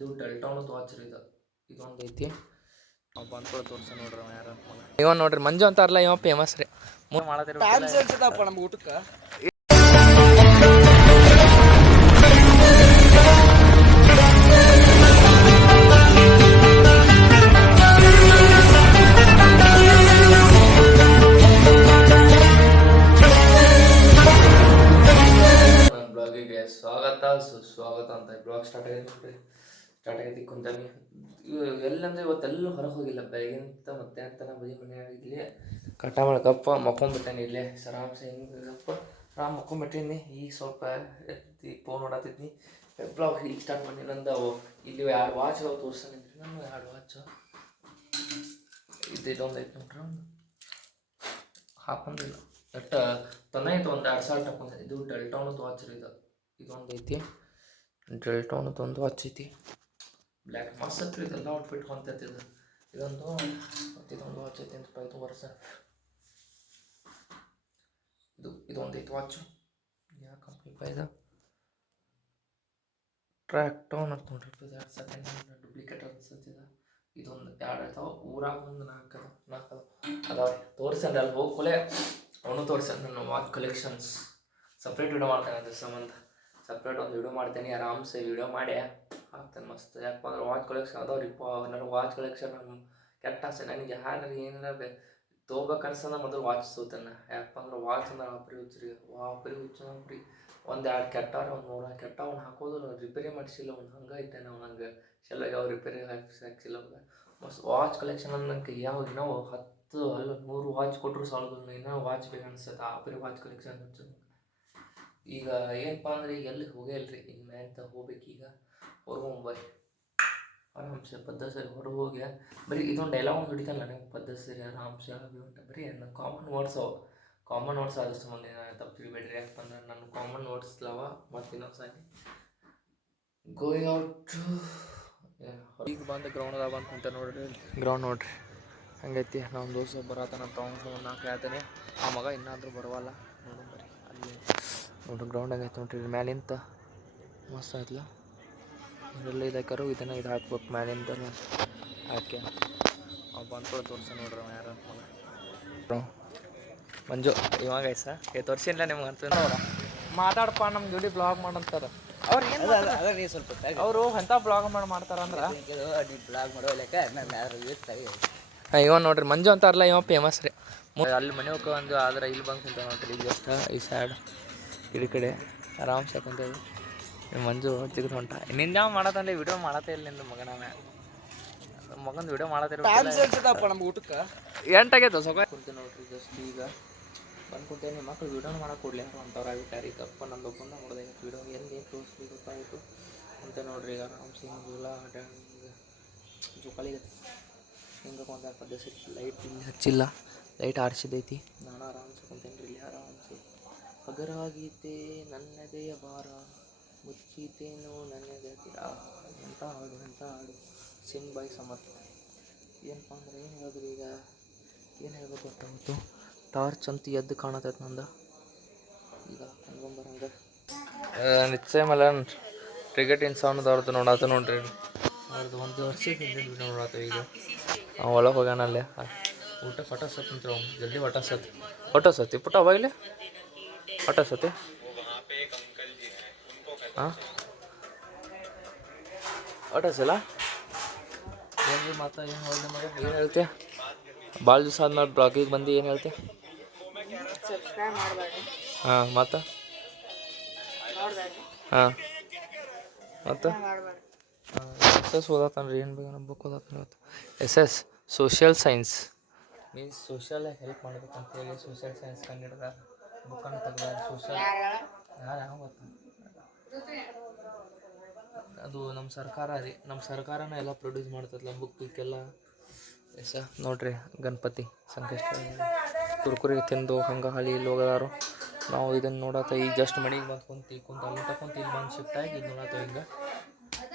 ಇದು ಡೆಲ್ಟಾನು ಇದು. ಇದೊಂದು ಐತಿ. ಅವ್ ಬಂದ್ಕೊಳ ತೋರ್ಸ ನೋಡ್ರಿ ಅವ ಯಾರು ಇವ ನೋಡ್ರಿ ಮಂಜು ಅಂತಾರಲ್ಲ ಇವ ಫೇಮಸ್ ರೀ. ಮೂರು ನಮ್ಮ ಊಟಕ್ಕೆ. ಸ್ವಾಗತ ಸುಸ್ವಾಗತ ಅಂತ ಬ್ಲಾಗ್ ಸ್ಟಾರ್ಟ್ ಆಗೈತೆ ನೋಡ್ರಿ ಕುಂತಾನೆ. ಎಲ್ಲಂದ್ರೆ ಇವತ್ತೆಲ್ಲೂ ಹೊರಗೆ ಹೋಗಿಲ್ಲ. ಬೆಳಗಿಂತ ಮತ್ತೆ ತನ ಬರೀ ಮನೆ ಇಲ್ಲಿ ಕಟ ಮಾಡಕಪ್ಪ ಮಕ್ಕೊಂಡ್ಬಿಟ್ಟೇನಿ ಇಲ್ಲೇ ಸರಾಮ್ ಹಿಂಗೆ ಗಪ್ಪ. ಆರಾಮ್ ಮಕ್ಕೊಂಡ್ಬಿಟ್ಟಿನಿ ಈಗ ಸ್ವಲ್ಪ ಫೋನ್ ಮಾಡತ್ತಿದ್ನಿ ಬ್ಲಾಗ್ ಈಗ ಸ್ಟಾರ್ಟ್ ಮಾಡಿ ನಂದು ಇಲ್ಲಿ ಎರಡು ವಾಚ್ ಅವು ನಾನು ಎರಡು ವಾಚ್ ಇದು ಇದೊಂದು ಐತೆ ನೋಡ್ರಿ ಹಾಕೊಂಡಿಲ್ಲ ಬಟ್ ತಂದೆ ಐತೆ ಒಂದು ಎರಡು ಸಾವಿರ ಹಾಕೊಂಡ ಇದು ಡೆಲ್ಟಾನದು ವಾಚ್ ಇದು. ಇದೊಂದು ಐತಿ. ಡೆಲ್ಟಾನದು ಒಂದು ವಾಚ್ ಐತಿ. ಬ್ಲ್ಯಾಕ್ ಮಸ್ತ್ ಇದೆಲ್ಲ ಔಟ್ಫಿಟ್ ಹೊಂತೈತಿ ಇದು. ಇದೊಂದು, ಮತ್ತು ಇದೊಂದು ವಾಚ್ ಐತಿ ಅಂತ ಇದು ವರ್ಷ. ಇದು, ಇದೊಂದು ಐತಿ ವಾಚು ಯಾವ ಕಂಪ್ನಿ ಪೈದ ಇದು? ಟ್ರ್ಯಾಕ್ ಟೋನ್ ಅಂತ ನೋಡ್ರಿ ಇದು ಎರಡು ಸೆಕೆಂಡ್ ಹ್ಯಾಂಡ್ ಡೂಪ್ಲಿಕೇಟ್ ಅನ್ಸುತ್ತೆ ಇದು. ಇದೊಂದು ಎರಡು ಐತಾವ ಊರಾಗ ಒಂದು ನಾಲ್ಕು ಅದ ನಾಲ್ಕು ಅದ ಅದಾವ ತೋರಿಸಂದ್ರೆ ಅಲ್ಲಿ ಹೋಗಿ ಕೊಲೆ ಅವನು ತೋರಿಸಂದ್ರೆ ನನ್ನ ವಾಚ್ ಕಲೆಕ್ಷನ್ಸ್ ಸಪ್ರೇಟ್ ವಿಡಿಯೋ ಮಾಡ್ತೇನೆ ಅದ್ರ ಸಂಬಂಧ. ಸಪ್ರೇಟ್ ಒಂದು ವಿಡಿಯೋ ಮಾಡ್ತೇನೆ, ಆರಾಮ್ಸೆ ವಿಡಿಯೋ ಮಾಡಿ. ಹಾಕ್ತೇನೆ ಮಸ್ತ್. ಯಾಕಪ್ಪ ಅಂದ್ರೆ ವಾಚ್ ಕಲೆಕ್ಷನ್ ಅದಾವ್ರಿಪ್ಪ ನನಗೆ ವಾಚ್ ಕಲೆಕ್ಷನ್ ಕೆಟ್ಟ ಆಸೆ. ನನಗೆ ಯಾರು ಏನಾರ ಬೇ ತೊಗೋಬೇಕು ಅನ್ಸಂದ್ರೆ ಮೊದಲು ವಾಚ್ ಸೂತನ. ಯಾಕಪ್ಪ ಅಂದ್ರೆ ವಾಚ್ ಅಂದ್ರೆ ಆಪ್ರಿ ಹುಚ್ಚ್ರಿ ವಾಪರಿ ಹುಚ್ಚ ವಾಪರಿ ಒಂದು ಎರಡು ಕೆಟ್ಟ ಒಂದು ನೂರ ಕೆಟ್ಟ ಅವ್ನು ಹಾಕೋದು ರಿಪೇರಿ ಮಾಡಿಸಿಲ್ಲ ಅವ್ನು ಹಂಗೆ ಐತೆ ನಾವು ನಂಗೆ ಶೆಲ್ಲ ಯಾವ ರಿಪೇರಿ ಹಾಕ್ಸಿ ಹಾಕ್ಸಿಲ್ಲ ಅವಾಗ. ಮಸ್ತ್ ವಾಚ್ ಕಲೆಕ್ಷನ್ ನಂಗೆ ಯಾವ ನಾವು ಹತ್ತು, ಅಲ್ಲ ನೂರು ವಾಚ್ ಕೊಟ್ಟರು ಸಾಲದು. ಇನ್ನೂ ವಾಚ್ ಬೇಕು ಅನ್ಸುತ್ತೆ. ಆ ಬರೀ ವಾಚ್ ಕಲೆಕ್ಷನ್ ಹಚ್ಚ ಈಗ ಏನಪ್ಪ ಅಂದ್ರೆ ಈಗ ಎಲ್ಲಿ ಹೋಗೇ ಇಲ್ರಿ. ಇನ್ನು ಮ್ಯಾಂತ ಹೋಗ್ಬೇಕೀಗ ಹೊರಗೆ ಮುಂಬೈ. ಆರಾಮ್ಸೆ ಪದ್ಧತಿ ಹೊರಗೆ ಹೋಗಿ ಬರೀ ಇದೊಂದು ಡೈಲಾಗ್ ಒಂದು ಹಿಡಿತಾನೆ ನನಗೆ ಪದ್ಧತಿ ಆರಾಮ್ಸೆ ಅಂತ. ಬರೀ ನನ್ನ ಕಾಮನ್ ವರ್ಡ್ಸ್ ಅವು. ಕಾಮನ್ ವರ್ಡ್ಸ್ ಆದಷ್ಟು ಮುಂದೆ ತಪ್ಪು ತಿಳಿಬೇಡ್ರಿ ಯಾಕಂದ್ರೆ ನನ್ನ ಕಾಮನ್ ವರ್ಡ್ಸ್ಲವ ಮತ್ತು ಇನ್ನೊಂದು ಸಾರಿ ಗೋಯಿಂಗ್ ಔಟ್ ಈಗ ಬಂದು ಗ್ರೌಂಡ್ದಾಗ ಬಂದು ಅಂತ ನೋಡ್ರಿ. ಗ್ರೌಂಡ್ ನೋಡ್ರಿ. ಹಂಗೈತಿ ನಮ್ಮ ದೋಸ್ತ ಬರತ್ತಾನಂತ ಅವ್ನು ನಾಲ್ಕು ಕೇಳ್ತೇನೆ ಆ ಮಗ ಇನ್ನಾದರೂ ಬರವಲ್ಲ. ನೋಡಿ ಬರ್ರಿ ಅಲ್ಲಿ. ನೋಡ್ರಿ ಗ್ರೌಂಡ್ ಹಂಗೈತೆ ನೋಡ್ರಿ ಮ್ಯಾಲಿಂತ. ಮಸ್ತ್ ಆಯ್ತಲ್ಲ ಇದೆಲ್ಲ ಇದಕ್ಕಾರು ಇದನ್ನ ಇದು ಹಾಕ್ಬೇಕು ಮ್ಯಾಲಿಂದ ಹಾಕಿ. ಅವ್ ಬಂದ್ಕೊಳ ತೋರ್ಸ ನೋಡ್ರಿ ಅವ ಯಾರು ಮಂಜು ಇವಾಗ ಐಸ ಏ ತೋರ್ಸಿಲ್ಲ ನಿಮ್ಗೆ ಅಂತ. ಮಾತಾಡಪ್ಪ ನಮ್ಮ ಜೋಡಿ ಬ್ಲಾಗ್ ಮಾಡಂತಾರ. ಅವ್ರು ಏನು ಅದ ನೀ ಸ್ವಲ್ಪ ಅವರು ಎಂಥ ಬ್ಲಾಗ್ ಮಾಡಿ ಮಾಡ್ತಾರ ಅಂದ್ರೆ? ನೀ ಬ್ಲಾಗ್ ಮಾಡೋ ಲೆಕ್ಕ ನಾನು ಯಾರು ಇರ್ತಾವೆ ಇವ ನೋಡ್ರಿ ಮಂಜು ಅಂತಾರಲ್ಲ ಇವ ಫೇಮಸ್ ರೀ. ಅಲ್ಲಿ ಮನೆ ಹೋಗೋ ಒಂದು ಆದ್ರೆ ಇಲ್ಲಿ ಬಂದು ಕುಂತ ನೋಡ್ರಿ ಈಗ ಜಸ್ಟ್ ಈ ಸೈಡ್ ಇಡೀ ಕಡೆ. ಆರಾಮ್ಸೆ ಕುಂತೇವಿ. ಮಂಜು ತೆಗೆದು ಹೊಂಟ. ನಿಂದ ಯಾವ ಮಾಡತ್ತಂದ್ರೆ ವಿಡಿಯೋ ಮಾಡತ್ತೆ ಇಲ್ಲ ನಿಂದು ಮಗನ ಮಗಂದು ವಿಡಿಯೋ ಮಾಡತ್ತಿರ ನಮ್ಗೆ ನಮ್ಮ ಊಟಕ್ಕೆ. ಎಂಟಾಗೈತೆ ಸೊಕ ಕುಂತೆ ನೋಡ್ರಿ ಜಸ್ಟ್ ಈಗ. ಬಂದು ಕುಂತೇನೆ ಮಕ್ಳು ವಿಡಿಯೋ ಮಾಡಕ್ಕೆ ಕೊಡ್ಲಿ ಯಾರು ಅಂಥವ್ರು ಆಗಿಟ್ಟಾರ ಈಗ. ಅಪ್ಪ ನಂದು ಒಬ್ಬನ ನೋಡ್ದೆ ವಿಡಿಯೋ ಎಲ್ಲಿ ತೋರಿಸ್ಲಿ ಗೊತ್ತಾಯಿತು ಅಂತ ನೋಡ್ರಿ ಈಗ ಆರಾಮ್ ಸಿಂಗಿಲ್ಲ ಹಿಂಗೆ ಜೋಕಾಲಿಗೆ ಹಿಂಗೆ ಒಂದು ಪದ್ಧತಿ. ಲೈಟ್ ಇಲ್ಲಿ ಹಚ್ಚಿಲ್ಲ. ಲೈಟ್ ಆರಿಸಿದೈತಿ ನಾನು ಆರಾಮ್ಸೆ ಕುಂತೇನೆ ರೀ ಇಲ್ಲಿ ಆರಾಮ್ಸೆ. ಹಗರಾಗೀತೆ ನನ್ನದೆಯ ಭಾರ. ಮುಚ್ಚಿತೇನು ತೇನು ನನ್ನ ಎಂಥ ಹಾಡು ಎಂಥ ಹಾಡು? Sing by Samarth. ಏನಪ್ಪ ಅಂದ್ರೆ ಏನು ಹೇಳಿದ್ರು ಈಗ? ಏನು ಹೇಳ್ಬೇಕು ಗೊತ್ತಾಗುತ್ತೆ ಟಾರ್ಚ್ ಅಂತ ಎದ್ದು ಕಾಣತೈತೆ ನಂದು. ಈಗ ಹಂಗೆ ನಿಶ್ಚಯ ಮೇಲೆ ಕ್ರಿಕೆಟ್ ಸೌಂಡ್ ಅವ್ರದ್ದು ನೋಡಾತ ನೋಡ್ರಿ. ಅವ್ರದ್ದು ಒಂದು ವರ್ಷಕ್ಕೆ ಹಿಂದಿನ ನೋಡಾತ ಈಗ. ಅವ್ನು ಒಳಗೆ ಹೋಗ್ಯಾನ ಅಲ್ಲೇ. ಆ, ಊಟ ಅಂತ ಅವ್ನು. ಜಲ್ದಿ ಹೊಟ್ಟಸತ್ ಹೊಟ್ಟಸತಿ ಪುಟ್ಟ ಅವಾಗಲೇ ಹೊಟ್ಟಸತಿ ಹಾಂ ಅಲ್ಲ ಏನು ಮಾತಾ ಏನು ಹೋಗಿ ಮಗ ಏನು ಹೇಳ್ತೀಯ? ಭಾಳ ದಿವಸ ಆದ್ಮೇಲೆ ಬ್ಲಾಗಿಗೆ ಬಂದು ಏನು ಹೇಳ್ತೀಯ ಸಬ್ಸ್ಕ್ರೈಬ್ ಮಾಡಬೇಡಿ ಹಾಂ ಮತ್ತು ಹಾಂ. ಮತ್ತು ಎಸ್ ಎಸ್ ಓದತ್ತಾನ ರೀ ಏನು ಬೇಕು ಬುಕ್ ಓದತ್ತಾನ ಇವತ್ತು. S S social science means social help ಮಾಡ್ಬೇಕಂತ ಹೇಳಿ ಸೋಷಿಯಲ್ ಸೈನ್ಸ್ ಕಂಡಿಡ್ದ ಬುಕ್ಕನ್ನು ತೆಗ್ದ ಸೋಷಿಯಲ್ ಯಾರು ಯಾವ ಗೊತ್ತ? ಅದು ನಮ್ಮ ಸರ್ಕಾರ ರೀ. ನಮ್ಮ ಸರ್ಕಾರನ ಎಲ್ಲ ಪ್ರೊಡ್ಯೂಸ್ ಮಾಡ್ತದಲ್ಲ ಬುಕ್ ಬುಕ್ಕೆಲ್ಲ ಎಸ್ ನೋಡ್ರಿ ಗಣಪತಿ ಸಂಕಷ್ಟ. ಕುರ್ಕುರಿ ತಿಂದು ಹಂಗೆ ಹಳಿ ಇಲ್ಲಿ ಹೋಗದಾರು. ನಾವು ಇದನ್ನು ನೋಡತ್ತ ಈಗ ಜಸ್ಟ್ ಮನೆಗೆ ಬಂದು ಕುಂತು ಕುಂತು ಅಲ್ಲಿ ತಕೊಂತ ಇಲ್ಲಿ ಬಂದು ಶಿಫ್ಟ್ ಆಗಿ ಇದು ನೋಡತ್ತ ಹಿಂಗೆ.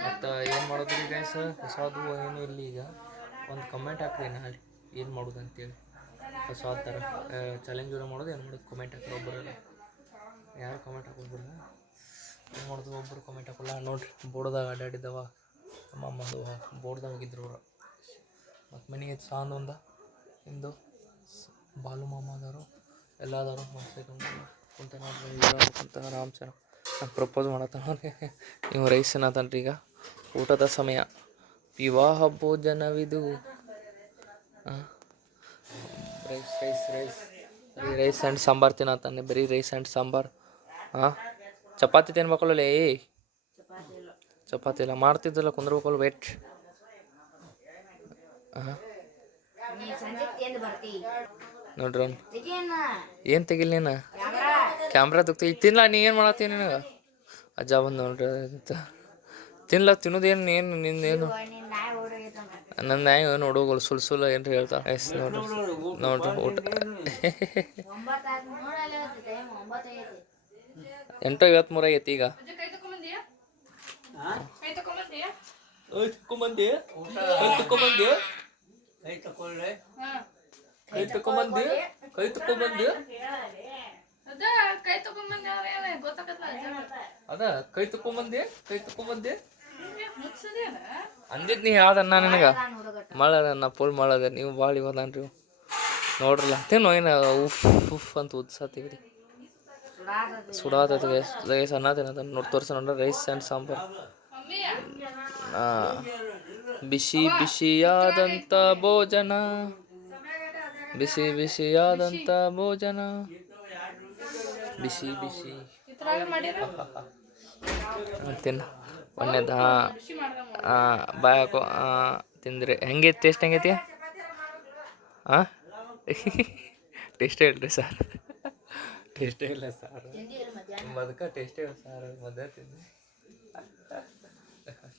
ಮತ್ತು ಏನು ಮಾಡೋದ್ರಿ ಗೈಸ್ ಹೊಸದು ಏನು ಇಲ್ಲ ಈಗ. ಒಂದು ಕಮೆಂಟ್ ಹಾಕ್ರಿ ನಾಳೆ ಏನು ಮಾಡೋದು ಅಂತೇಳಿ ಹೊಸ ಥರ ಚಾಲೆಂಜ್ ಮಾಡೋದು ಏನು ಮಾಡೋದು? ಕಮೆಂಟ್ ಹಾಕ್ರಿ ಒಬ್ಬರಲ್ಲ ಯಾರು ಕಮೆಂಟ್ ಹಾಕೋದಿಲ್ಲ ಮಾಡೋದು? ಒಬ್ಬರು ಕಮೆಂಟ್ ಹಾಕೋಲ್ಲ. ನೋಡ್ರಿ ಬೋರ್ಡ್ದಾಗ ಅಡ್ಡಾಡಿದ್ದವ ಅಮ್ಮಮ್ಮದು ಬೋರ್ಡ್ದಾಗ ಹೋಗಿದ್ರು ಅವರು. ಮತ್ತು ಮನೆಗೆ ಸಾಂದ ಒಂದ. ಇಂದು ಬಾಲು ಮಾಮ ಅದಾರು. ಎಲ್ಲ ಅದಾರು. ಕುಂತ ನೋಡ್ರಿ ಸರ್. ಕುಂತ ನಾನು ಪ್ರಪೋಸ್ ಮಾಡತ್ತಾನ ನೀವು ರೈಸ್ ಏನಾತನ್ರಿ ಈಗ? ಊಟದ ಸಮಯ. ವಿವಾಹ ಭೋಜನವಿದು. ಆ, rice rice rice rice and sambar ತಿನ್ನತ್ತಾನೆ ಬರೀ ರೈಸ್ ಆ್ಯಂಡ್ ಸಾಂಬಾರ್. ಹಾಂ ಚಪಾತಿ ತಿನ್ಬೇಕಲ್ಲ ಏ ಚಪಾತಿ ಇಲ್ಲ. ಮಾಡ್ತಿದ್ದಲ್ಲ ಕುಂದ್ರಬೇಕಲ್ಲ ವೇಟ್. ನೋಡ್ರಿ ಏನು ತೆಗಿಲ್ ನೀನು? ಕ್ಯಾಮ್ರಾ. ದುಕ್ತಿ. ತಿನ್ಲ ನೀ ಏನು ಮಾಡತ್ತೀನಿ ನಿನಗೆ ಅಜ್ಜ ಬಂದು ನೋಡ್ರಿ ತಿನ್ಲ ತಿನ್ನೋದೇನು ಏನು ನಿಂದೇನು ನಿನ್ನ ನಾಯಿ ಓಡೋಗೈತಂತ ನನ್ನ ನಾಯಿ ನೋಡೋಗಲ್ಲ ಸುಲ್ ಸುಲ್ ಏನ್ರಿ ಹೇಳ್ತಾ ಎಸ್ ನೋಡ್ರಿ. ನೋಡ್ರಿ ಊಟ ಒಂಬತ್ತು ಆಯ್ತು ನೋಡಲ್ಲ ಟೈಮ್ ಒಂಬತ್ತು ಆಗೈತಿ ಎಂಟು ಐವತ್ಮೂರು ಐತಿ ಈಗ. ಕೈ ತಕೊಂಬಂದಿ ಕೈ ತಕೊಂಬಂದಿ ಕೈ ತಕೊಳ್ಳೆ ಕೈ ತಕೊಂಬಂದಿ ಕೈ ತಕೊಂಬಂದಿ ಅದ ಕೈ ಅದ ತಕೊಂಬಂದಿ ಕೈ ತಕೊಂಬಂದಿ ಅಂದಿದ್ ನೀ ಯಾವ್ದನ್ನ ನಿನಗ. ಮಳದ ನಾ ಫುಲ್ ಮಳದ ನೀವು ಭಾಳ ಇವದನ್ರಿ ಇವು. ನೋಡ್ರಲ್ಲ. ತಿನ್ನು ಏನು ಉಫ್ ಉಫ್ ಅಂತ ಉದ್ಸ ತೆಗ್ರಿ ಸುಡಾದದು ಗೈಸ್ ಅನ್ನ ತಿನ್ನದ, ನೋಡಿ ತೋರ್ಸ ನೋಡ್ರಿ, ರೈಸ್ ಆ್ಯಂಡ್ ಸಾಂಬಾರ್. ಬಿಸಿ ಬಿಸಿಯಾದಂಥ ಭೋಜನ. ಬಿಸಿ ಬಿಸಿಯಾದಂಥ ಭೋಜನ. ಬಿಸಿ ಬಿಸಿ. ತಿನ್ನ. ಒಂದೇದ ಹಾಂ ಬಾಯ್ ತಿಂದ್ರಿ. ಹೆಂಗೈತಿ ಟೇಸ್ಟ್ ಹೆಂಗೈತಿ? ಹಾಂ ಟೇಸ್ಟ್ ಹೇಳ್ರಿ ಸರ್ ಟೇಸ್ಟೇ ಇಲ್ಲ ಸರ್. ಅದಕ್ಕೆ ಟೇಸ್ಟೇ ಇಲ್ಲ ಸರ್ ಮದ್ದೆ ತಿಂದು.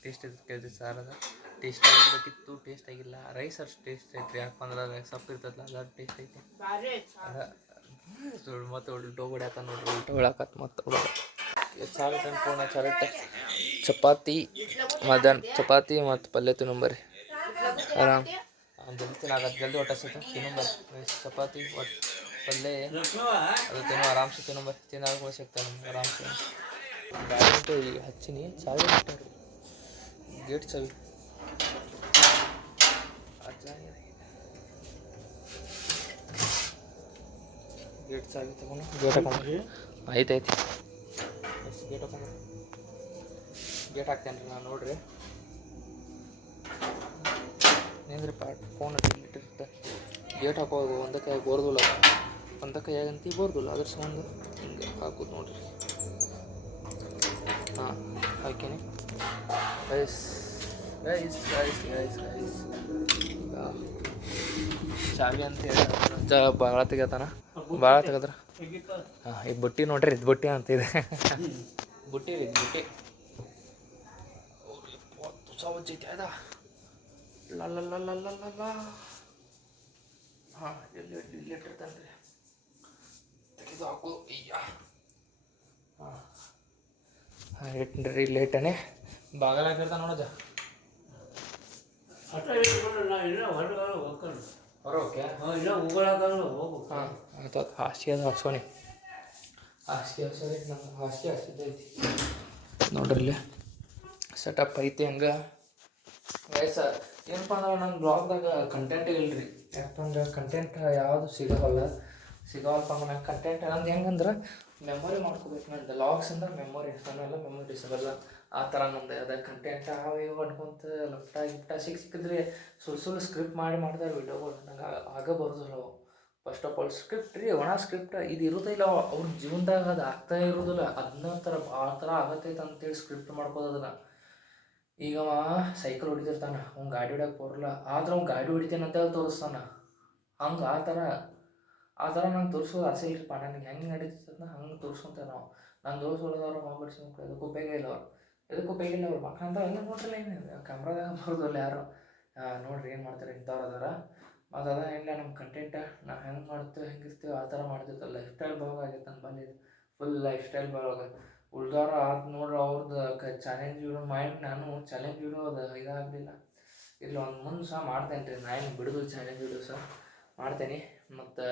ಟೇಸ್ಟ್ ಇದು ಕೇಳಿದ್ರಿ ಸರ್ ಅದು. ಟೇಸ್ಟ್ ಆಗಿರ್ಬೇಕಿತ್ತು ಟೇಸ್ಟ್ ಆಗಿಲ್ಲ. ರೈಸ್ ಅಷ್ಟು ಟೇಸ್ಟ್ ಐತ್ರಿ. ಯಾಕಂದ್ರೆ ಅದ್ರಾಗ ಸೊಪ್ಪು ಇರ್ತದಲ್ಲ ಅದು ಟೇಸ್ಟ್ ಐತಿ. ಸುಳ್ಳು ಮತ್ತೆ ಉಲ್ಟೋ ಹೊಡ್ಯಾಕ ನೋಡ್ರಿ ಉಲ್ಟೋ ಹೊಡ್ಯಾಕತ್ ಮತ್ತೆ ಹೊಡ್ಯಾಕ ಚಾಲು ಪೂರ್ಣ ಚಾರಟ್ ಚಪಾತಿ ಮದನ್ ಚಪಾತಿ ಮತ್ತು ಪಲ್ಯ ತಿನ್ನಂಬರ್ರಿ ಆರಾಮ್. ಜಲ್ದಿ ತಿನ್ನಾಗತ್ತೆ ಜಲ್ದಿ ಹೊಟ್ಟೆ ಸಿಗ್ತ ತಿನ್ನಂಬರ್ರಿ ಚಪಾತಿ ಒಟ್ಟು ಪಲ್ಯ ಅದು ತಿನ್ನೋ ಆರಾಮ್ಸೆ ತಿನ್ನಂಬರ್ರಿ ತಿನ್ನಾಗ ಸಿಗ್ತಾ ನಮ್ಗೆ ಆರಾಮ್ಸೆ. ಗಾಡಿ ಈಗ ಹಚ್ಚಿನಿ. ಚಾವಿ ಬಿಟ್ಟಾರಿ ಗೇಟ್ ಚಾವಿ. ಗೇಟ್ ಚಾವಿ ತಗೊಂಡು ಗೇಟ್ ಹಾಕೊಂಡ್ರಿ ಆಯ್ತು ಆಯ್ತು ಎಸ್ ಗೇಟ್ ಹಾಕೊಂಡು. ಗೇಟ್ ಹಾಕ್ತೇನೆ ರೀ ನಾನು ನೋಡ್ರಿ. ನಿಂದ್ರಿ ಪಾಟ್ ಫೋನ್ ಇಟ್ಟಿರುತ್ತೆ. ಗೇಟ್ ಹಾಕೋದು ಒಂದಕ್ಕೆ ಕೈ ಬೋರ್ದುಲ್ಲ ಒಂದೇ ಕೈಯಾಗಂತಿ ಬರ್ದಿಲ್ಲ ಅದ್ರ ಸಂಬಂಧ ಹಿಂಗೆ ಹಾಕೋದು ನೋಡಿರಿ. ಹಾಂ ಹಾಕೀನಿ rice rice ice rice rice ಚಾವಿ ಅಂತ ಹೇಳಿ ಭಾಳ ತೆಗಿತಾನ ಭಾಳ ತೆಗದ್ರ ಹಾಂ ಈ ಬುಟ್ಟಿ ನೋಡ್ರಿ ಇದು ಬುಟ್ಟಿ ಅಂತ ಇದೆ. ಬುಟ್ಟಿ ಇದು ಬುಟ್ಟಿ. ಲಲ್ಲ ಹಾಂ ಎಲ್ಲಿ ಇಲ್ಲಿ ಇಟ್ಟಿರ್ತಾನೆ ರೀ ತೆಗೆದು ಹಾಕು ಅಯ್ಯ ಹಾಂ ಹಾಂ ಇಟ್ಟಿನ್ರಿ ಇಲ್ಲಿ ಇಟ್ಟನೆ ಬಾಗಲ ಹಾಕಿರ್ತಾನೆ ಆಯ್ತು ಹಾಸಿಗೆ ಅದು ಹಾಸಿಗೆ ನಮ್ಮ ಹಾಸಿಗೆ ನೋಡ್ರಿ ಸೆಟಪ್ ಐತಿ ಹಂಗೆ. ವಯಸ್ಸ ಏನಪ್ಪ ಅಂದ್ರೆ ನನ್ನ ಬ್ಲಾಗ್ದಾಗ ಕಂಟೆಂಟ್ ಇಲ್ರಿ. ಯಾಕಂದ್ರೆ ಕಂಟೆಂಟ್ ಯಾವುದು ಸಿಗವಲ್ಲ. ಸಿಗವಲ್ಪ ಅಂದ್ರೆ ಕಂಟೆಂಟ್ ನಂದು ಹೆಂಗಂದ್ರೆ ಮೆಮೊರಿ ಮಾಡ್ಕೋಬೇಕು ನಂದು ಲಾಗ್ಸ್ ಅಂದ್ರೆ ಮೆಮೊರಿ ನಾನೆಲ್ಲ ಮೆಮೊರಿ ಸಿಗಲ್ಲ. ಆ ಥರ ನಂದು ಅದ ಕಂಟೆಂಟ್ ಅವು ಇವು ಅನ್ಕೊಂತ ಲಫ್ಟ ಗಿಫ್ಟ ಸಿಕ್ಕ ಸಿಕ್ಕಿದ್ರೆ ಸುಳ್ಳು ಸುಳ್ಳು ಸ್ಕ್ರಿಪ್ಟ್ ಮಾಡಿ ಮಾಡಿದಾರೆ ವಿಡಿಯೋಗಳು ನಂಗೆ ಆಗ ಬರೋದಿಲ್ಲ ಅವು ಫಸ್ಟ್ ಆಫ್ ಆಲ್ ಸ್ಕ್ರಿಪ್ಟ್ ರೀ, ಒಣ ಸ್ಕ್ರಿಪ್ಟ್ ಇದು ಇರೋದಿಲ್ಲ ಅವ್ರ ಜೀವನದಾಗ ಅದು ಆಗ್ತಾ ಇರೋದಿಲ್ಲ ಅದನ್ನ ಥರ ಭಾಳ ಥರ ಆಗತ್ತೈತೆ ಅಂತೇಳಿ ಸ್ಕ್ರಿಪ್ಟ್ ಮಾಡ್ಬೋದು ಅದನ್ನು. ಈಗ ಅವ ಸೈಕಲ್ ಹೊಡಿತಿರ್ತಾನೆ, ಅವ್ನು ಗಾಡಿ ಹೊಡ್ಯಕ್ಕೆ ಬರಲ್ಲ, ಆದ್ರೆ ಅವ್ನು ಗಾಡಿ ಹೊಡಿತೇನೆ ಅಂತೇಳಿ ತೋರಿಸ್ತಾನ. ಹಂಗೆ ಆ ಥರ ಆ ಥರ ನಂಗೆ ತೋರಿಸೋದು ಆಸೆ ಇಲ್ಲಪ್ಪ ನನಗೆ ಹೆಂಗೆ ನಡೀತದ ಹಂಗೆ ತೋರಿಸ್ಕೊಂತ ನಾವು. ನಾನು ದೋಸ್ ಹೊಡೆದವ್ರು ಎದಕ್ಕೆ ಉಪಯೋಗ ಇಲ್ಲ ಅವ್ರು. ಎದಕ್ಕೆ ಉಪಯೋಗ ಇಲ್ಲ ಅವ್ರು. ಮಕ್ಕಳ ಅಂತ ಎಲ್ಲ ನೋಡ್ರಲ್ಲ ಏನು ಕ್ಯಾಮ್ರಾದಾಗ ಬರೋದಲ್ಲ ಯಾರು? ನೋಡ್ರಿ ಏನು ಮಾಡ್ತಾರೆ ಇಂಥವ್ರು ಅದಾರ. ಮತ್ತು ಅದ ಇಲ್ಲ ನಮ್ಮ ಕಂಟೆಂಟ ನಾವು ಹೆಂಗೆ ಮಾಡ್ತೀವಿ, ಹೆಂಗೆ ಇರ್ತೀವಿ, ಆ ಥರ ಮಾಡ್ತಿರ್ತಾರೆ. ಲೈಫ್ ಸ್ಟೈಲ್ ಭಾಗ ಆಗೈತೆ ನನ್ನ ಬಲ್ಲಿ ಫುಲ್ ಲೈಫ್ ಸ್ಟೈಲ್ ಭಾಗ ಉಳ್ದವ್ರ ಅದು ನೋಡ್ರಿ ಅವ್ರದ್ದು ಕ ಚಾಲೆಂಜ್ ವಿಡಿಯೋ ಮೈಂಡ್ ನಾನು ಚಾಲೆಂಜ್ ವಿಡಿಯೋ ಅದು ಇದಾಗಲಿಲ್ಲ. ಇಲ್ಲ ಒಂದು ಮುಂದೆ ಸಹ ಮಾಡ್ತೇನೆ ರೀ ನಾ ಏನು ಬಿಡೋದು ಚಾಲೆಂಜ್ ವಿಡಿಯೋ ಸಹ ಮಾಡ್ತೇನೆ. ಮತ್ತು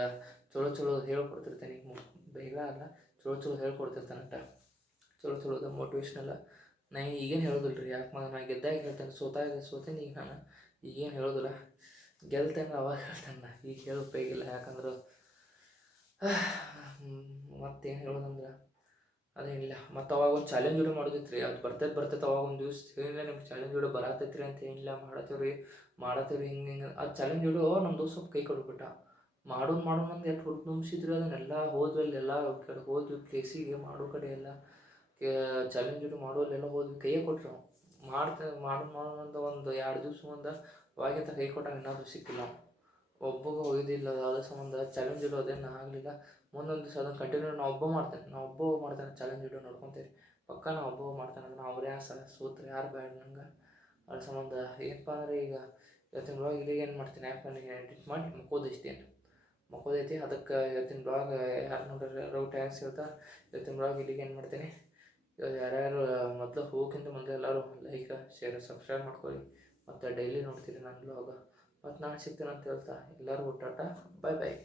ಚಲೋ ಚಲೋ ಹೇಳ್ಕೊಡ್ತಿರ್ತೇನೆ. ಈಗ ಬೇಗ ಅಲ್ಲ, ಚಲೋ ಚಲೋ ಹೇಳ್ಕೊಡ್ತಿರ್ತಾನಂತ. ಅಟ್ಟ ಚಲೋ ಚಲೋದ ಮೋಟಿವೇಶ್ನಲ್ಲ ನಾ ಈಗೇನು ಹೇಳೋದಿಲ್ಲ ರೀ ಯಾಕೆ ನಾ ಗೆದ್ದಾಗ ಹೇಳ್ತೇನೆ, ಸೋತಾಗ, ಸೋತೇನೆ ಈಗ ನಾನು. ಈಗೇನು ಹೇಳೋದಿಲ್ಲ. ಗೆಲ್ತೇನೆ ಅವಾಗ ಹೇಳ್ತೇನೆ ನಾ. ಈಗ ಹೇಳೋ ಉಪಯೋಗಿಲ್ಲ ಯಾಕಂದ್ರೆ ಮತ್ತೇನು ಹೇಳೋದಂದ್ರೆ, ಅದೇನಿಲ್ಲ. ಮತ್ತು ಅವಾಗ ಒಂದು ಚಾಲೆಂಜ್ ವಿಡಿಯೋ ಮಾಡೋದಿತ್ತು ರೀ ಅದು ಬರ್ತೈತೆ ಬರ್ತೈತೆ ಅವಾಗ ಒಂದು ದಿವ್ಸ ಹೇಳಿಲ್ಲ ನಿಮ್ಗೆ ಚಾಲೆಂಜ್ ವಿಡಿಯೋ ಬರತೈತ್ರಿ ಅಂತ ಏನಿಲ್ಲ ಮಾಡತ್ತೀವಿ ರೀ ಮಾಡತ್ತೀವಿ ಹಿಂಗೆ ಹಿಂಗೆ. ಅದು ಚಾಲೆಂಜ್ ವಿಡಿಯೋ ನಮ್ಮ ದೋಸ್ತ ಕೈ ಕೊಟ್ಬಿಟ್ಟ. ಮಾಡೋದು ಮಾಡೋಣ ಅಂತ ಎಷ್ಟು ಹುಡುಕ್ ನುಂಬಿಸಿದ್ರು ಅದನ್ನೆಲ್ಲ ಹೋದ್ವಿ ಎಲ್ಲ ಕಡೆ, ಹೋದ್ವಿ ಕೇಸಿಗೆ ಮಾಡೋ ಕಡೆ ಎಲ್ಲ ಚಾಲೆಂಜ್ ಮಾಡೋ ಅಲ್ಲೆಲ್ಲ ಹೋದ್ವಿ. ಕೈಯೇ ಕೊಟ್ರು ಮಾಡ್ತಾ ಮಾಡೋದು ಮಾಡೋಣ ಅಂತ ಒಂದು ಎರಡು ದಿವ್ಸ ಮುಂದೆ ಅವಾಗಿಂತ ಕೈ ಕೊಟ್ಟಾಗ ಇನ್ನೊಂದು ಸಿಕ್ಕಿಲ್ಲ ಒಬ್ಬಗ ಹೋಗಿದ್ದಿಲ್ಲ ಅದ್ರ ಸಂಬಂಧ ಚಾಲೆಂಜ್ ಇಡೋ ಅದೇನು ಆಗಲಿಲ್ಲ. ಮುಂದೊಂದು ದಿವಸ ಅದನ್ನು ಕಂಟಿನ್ಯೂ ನಾ ಒಬ್ಬ ಮಾಡ್ತೇನೆ, ನಾ ಒಬ್ಬ ಮಾಡ್ತೇನೆ ಚಾಲೆಂಜ್ ಇಡೋ ನೋಡ್ಕೊತೀರಿ. ಪಕ್ಕ ನಾ ಒಬ್ಬ ಮಾಡ್ತೇನೆ ಅಂದ್ರೆ ಅವ್ರು ಯಾರು ಸಲ ಸೂತ್ರ ಯಾರು ಬೇಡ ನಂಗೆ? ಅದ್ರ ಸಂಬಂಧ ಏನಪ್ಪ ಅಂದರೆ ಈಗ, ಇವತ್ತಿನ ಇಲ್ಲಿಗೆ ಏನು ಮಾಡ್ತೀನಿ ಆ್ಯಪ್ ಎಡಿಟ್ ಮಾಡಿ ಮಕ್ಕೋದೈತೇನು ಮಕ್ಕೋದೈತಿ ಅದಕ್ಕೆ ಇವತ್ತಿನ ಬ್ಲಾಗ್ ಯಾರು ನೋಡ್ರಿ ಯಾರು ಟ್ಯಾಕ್ಸ್ ಹೇಳ್ತಾ ಇವತ್ತಿನ ಬ್ಲಾಗ್ ಇಲ್ಲಿಗೆ ಏನು ಮಾಡ್ತೀನಿ. ಇವಾಗ ಯಾರ್ಯಾರು ಮೊದಲು ಹೋಗೋಕ್ಕಿಂತ ಮುಂದೆ ಎಲ್ಲರೂ ಲೈಕ್ ಶೇರ್ ಸಬ್ಸ್ಕ್ರೈಬ್ ಮಾಡ್ಕೊಳ್ಳಿ. ಮತ್ತು ಡೈಲಿ ನೋಡ್ತೀರಿ ನನ್ನ ಬ್ಲಾಗ್ ಮತ್ತು ನಾನು ಸಿಗ್ತೀನಿ ಅಂತ ಹೇಳ್ತಾ, ಎಲ್ಲರಿಗೂ ಟಾಟಾ ಬಾಯ್ ಬಾಯ್